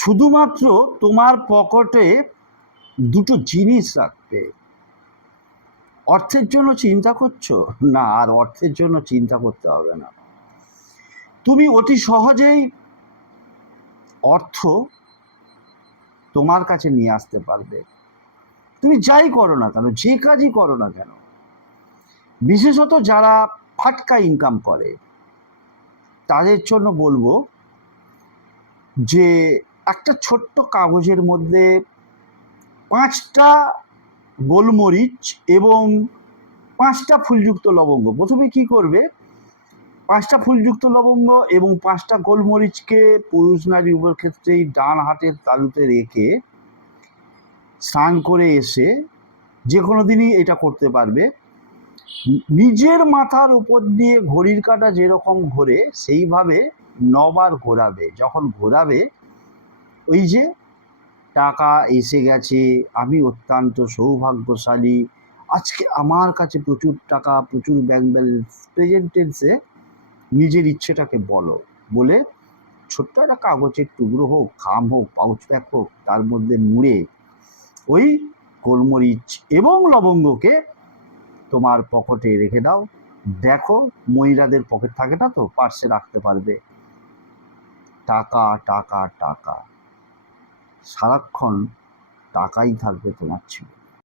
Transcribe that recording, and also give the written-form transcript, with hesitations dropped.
শুধুমাত্র তোমার পকেটে দুটো জিনিস রাখবে। অর্থের জন্য চিন্তা করছো না, আর অর্থের জন্য চিন্তা করতে হবে না। তুমি অতি সহজেই অর্থ তোমার কাছে নিয়ে আসতে পারবে। তুমি যাই করো না কেন, যে কাজই করো না কেন, বিশেষত যারা ফাটকা ইনকাম করে তাদের জন্য বলবো যে একটা ছোট্ট কাগজের মধ্যে 5টা গোলমরিচ এবং 5টা ফুলযুক্ত লবঙ্গ, প্রথমে কি করবে, 5টা ফুলযুক্ত লবঙ্গ এবং 5টা গোলমরিচকে পুরুষ নারী উভয় ক্ষেত্রেই ডান হাতের তালুতে রেখে স্নান করে এসে, যে কোনো দিনই এটা করতে পারবে, নিজের মাথার উপর দিয়ে ঘড়ির কাঁটা যেরকম ঘোরে সেইভাবে 9বার ঘোরাবে। যখন ঘোরাবে, ওই যে টাকা এসে গেছে, আমি অত্যন্ত সৌভাগ্যশালী, আজকে আমার কাছে প্রচুর টাকা, প্রচুর ব্যাংক ব্যালেন্স, প্রেজেন্ট টেন্সে নিজের ইচ্ছেটাকে বলো, বলে ছোট্ট একটা কাগজের টুকরো হোক, খাম হোক, পাউচ ব্যাগ হোক, তার মধ্যে মুড়ে ওই গোলমরিচ এবং লবঙ্গকে তোমার পকেটে রেখে দাও। দেখো, মহিলাদের পকেট থাকে না তো, পার্সে রাখতে পারবে। টাকা টাকা টাকা, সারাক্ষণ টাকাই থাকবে তোমার ছিল।